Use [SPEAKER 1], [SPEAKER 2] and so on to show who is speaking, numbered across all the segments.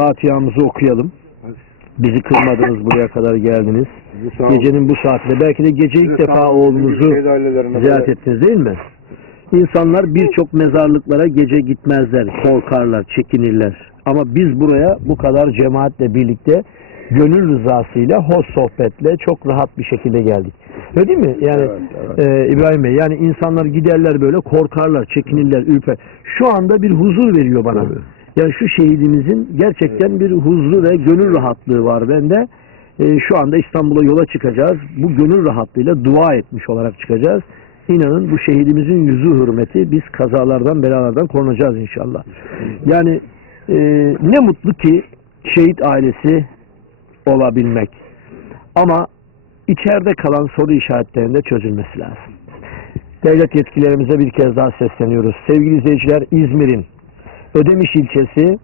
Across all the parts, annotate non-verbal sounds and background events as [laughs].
[SPEAKER 1] Fatiha'mızı okuyalım. Bizi kırmadınız [laughs] buraya kadar geldiniz. Gecenin bu saatinde belki de gece ilk defa oğlunuzu ziyaret ettiniz değil mi? İnsanlar birçok mezarlıklara gece gitmezler, korkarlar, çekinirler. Ama biz buraya bu kadar cemaatle birlikte gönül rızasıyla, hoş sohbetle çok rahat bir şekilde geldik. Öyle değil mi? Yani
[SPEAKER 2] Evet, evet.
[SPEAKER 1] e, İbrahim Bey, yani insanlar giderler böyle korkarlar, çekinirler, ürper. Şu anda bir huzur veriyor bana.
[SPEAKER 2] Tabii.
[SPEAKER 1] Yani şu şehidimizin gerçekten bir huzuru ve gönül rahatlığı var bende. E, şu anda İstanbul'a yola çıkacağız. Bu gönül rahatlığıyla dua etmiş olarak çıkacağız. İnanın bu şehidimizin yüzü hürmeti biz kazalardan belalardan korunacağız inşallah. Yani e, ne mutlu ki şehit ailesi olabilmek. Ama içeride kalan soru işaretlerinin de çözülmesi lazım. Devlet yetkilerimize bir kez daha sesleniyoruz. Sevgili izleyiciler İzmir'in Ödemiş ilçesi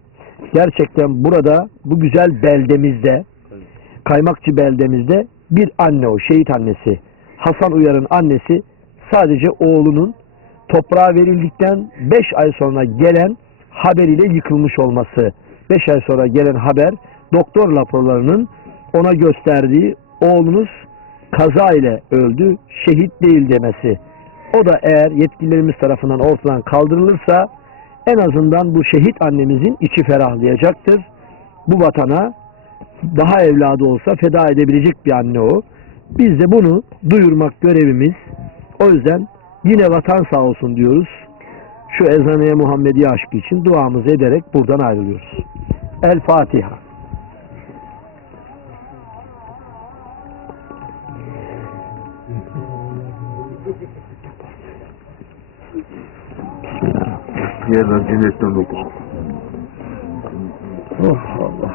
[SPEAKER 1] gerçekten burada bu güzel beldemizde Kaymakçı beldemizde bir anne o şehit annesi. Hasan Uyar'ın annesi sadece oğlunun toprağa verildikten 5 ay sonra gelen haberiyle yıkılmış olması. 5 ay sonra gelen haber doktor raporlarının ona gösterdiği oğlunuz kaza ile öldü şehit değil demesi. O da eğer yetkililerimiz tarafından ortadan kaldırılırsa en azından bu şehit annemizin içi ferahlayacaktır. Bu vatana daha evladı olsa feda edebilecek bir anne o. Biz de bunu duyurmak görevimiz. O yüzden yine vatan sağ olsun diyoruz. Şu ezaneye Muhammedi aşkı için duamızı ederek buradan ayrılıyoruz. El Fatiha.
[SPEAKER 2] Yerler cennetten dokuz.
[SPEAKER 1] Oh Allah.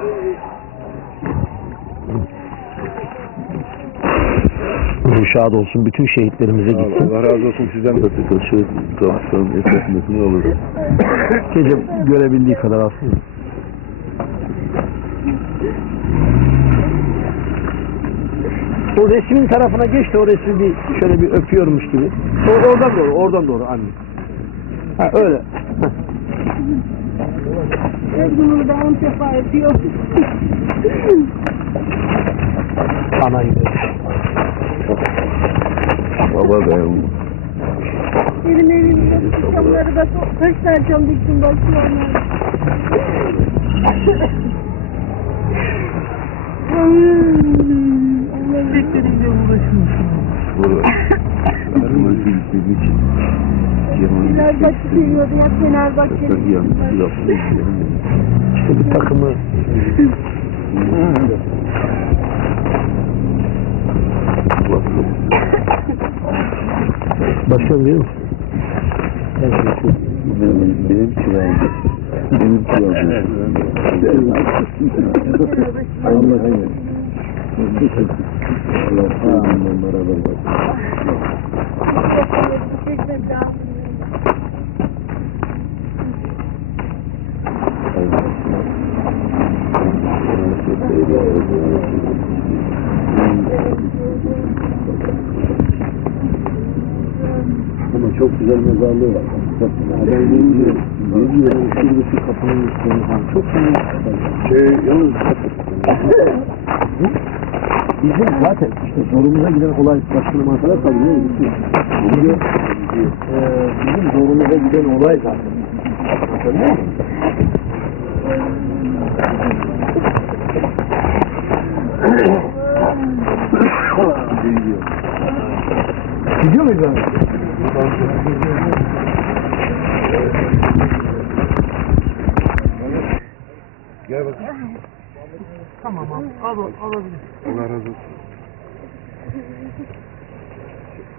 [SPEAKER 1] Ruhu şad olsun. Bütün şehitlerimize gitsin.
[SPEAKER 2] Allah razı olsun sizden de. Taşı kaptan etmesini olur.
[SPEAKER 1] Gece görebildiği kadar aslında. O resmin tarafına geç de o resmi bir şöyle bir öpüyormuş gibi. O, oradan doğru, oradan doğru anne. Ha öyle.
[SPEAKER 3] Bunu da on defa yapıyor.
[SPEAKER 1] Ana gibi.
[SPEAKER 2] Baba da yavrum.
[SPEAKER 3] Benim evimde camları da çok kaç tane cam diktim bakıyorum. Allah'ım beklediğimle uğraşmışım.
[SPEAKER 2] Burada. Aklıma gülsün için.
[SPEAKER 3] Fenerbahçe seviyordu ya Fenerbahçe.
[SPEAKER 1] İşte bir takımı başkan değil mi?
[SPEAKER 2] Benim, benim çırağım. [laughs] Benim çırağım. Allah hayır. Allah seninle beraber olsun. Ama çok güzel mezarlığı var. Çok güzel. Ben bilmiyorum. Bilmiyorum. Şimdi şu kapının üstüne falan. Çok güzel. Şey, yalnız [laughs]
[SPEAKER 1] Bizim zaten işte zorumuza giden olay tabii değil mi? Şimdi, e, bizim zorumuza giden olay zaten. Anlatabiliyor muyum? Gidiyor muyuz abi?
[SPEAKER 2] Gel bakayım.
[SPEAKER 3] Tamam abi. Al, alabilir.
[SPEAKER 2] Allah razı olsun.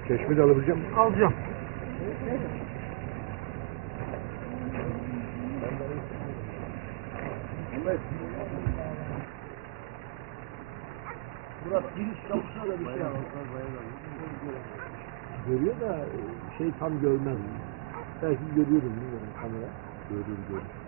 [SPEAKER 2] Çeşme de alabileceğim mi?
[SPEAKER 3] Alacağım.
[SPEAKER 1] Murat giriş kapısına da bir şey al. Görüyor da şey tam görmez. Belki görüyorum bilmiyorum kamera.
[SPEAKER 2] Görüyorum görüyorum.